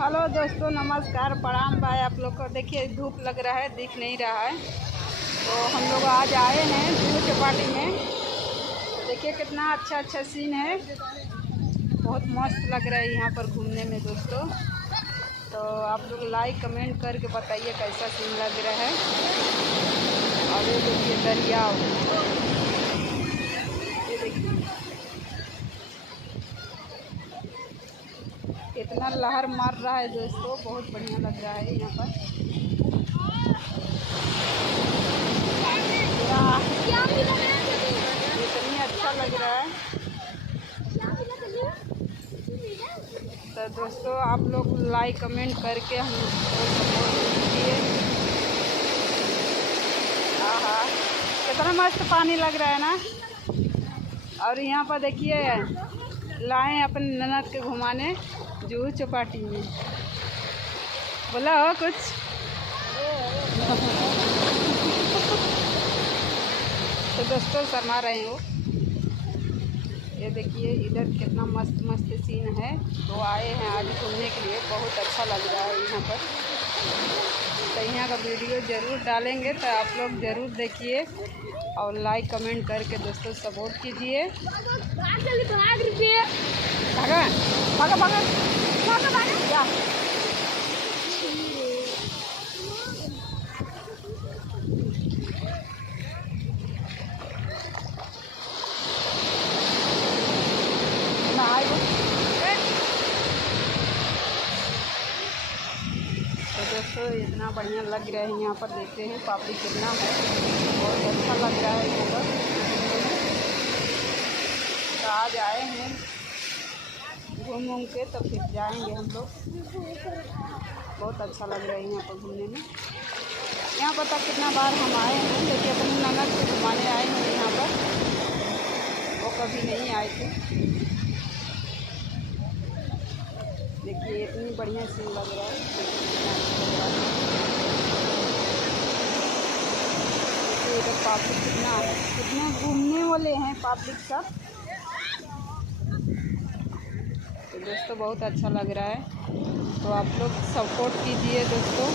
Hello दोस्तों, नमस्कार, प्रणाम भाई। आप लोग को देखिए धूप लग रहा है, दिख नहीं रहा है। तो हम लोग आज आए हैं जुहू चौपाटी में। तो देखिए कितना अच्छा अच्छा सीन है, बहुत मस्त लग रहा है यहाँ पर घूमने में दोस्तों। तो आप लोग लाइक कमेंट करके बताइए कैसा सीन लग रहा है। और ये देखिए दरिया, ये देखिए कितना लहर मार रहा है दोस्तों, बहुत बढ़िया लग रहा है यहाँ पर। इतनी अच्छा लग रहा है। तो दोस्तों आप लोग लाइक कमेंट करके हम सपोर्ट कीजिए। हाँ, कितना मस्त पानी लग रहा है ना। और यहाँ पर देखिए लाए अपने ननद के घुमाने जुहू चौपाटी में। बोला हो कुछ? तो दोस्तों शर्मा रहे हो। ये देखिए इधर कितना मस्त मस्त सीन है। तो आए हैं आज घूमने के लिए, बहुत अच्छा लग रहा है यहाँ पर। तो यहाँ का वीडियो ज़रूर डालेंगे, तो आप लोग ज़रूर देखिए और लाइक कमेंट करके दोस्तों सपोर्ट कीजिए। भागा भागा भागा क्या तो दोस्तों इतना बढ़िया लग रहा है यहाँ पर। देखते हैं पब्लिक कितना है, बहुत अच्छा लग रहा है यहाँ पर। तो आज आए हैं घूम के, तो फिर जाएंगे हम लोग। बहुत अच्छा लग रहा है यहाँ पर घूमने में। यहाँ पर तक कितना बार हम आए हैं, देखिए अपनी ननद को घुमाने आए हैं यहाँ पर, वो कभी नहीं आए थे। देखिए इतनी बढ़िया सीन लग रहा है, देखिए इधर पब्लिक कितना घूमने वाले हैं पब्लिक सब। तो दोस्तों बहुत अच्छा लग रहा है, तो आप लोग सपोर्ट कीजिए दोस्तों।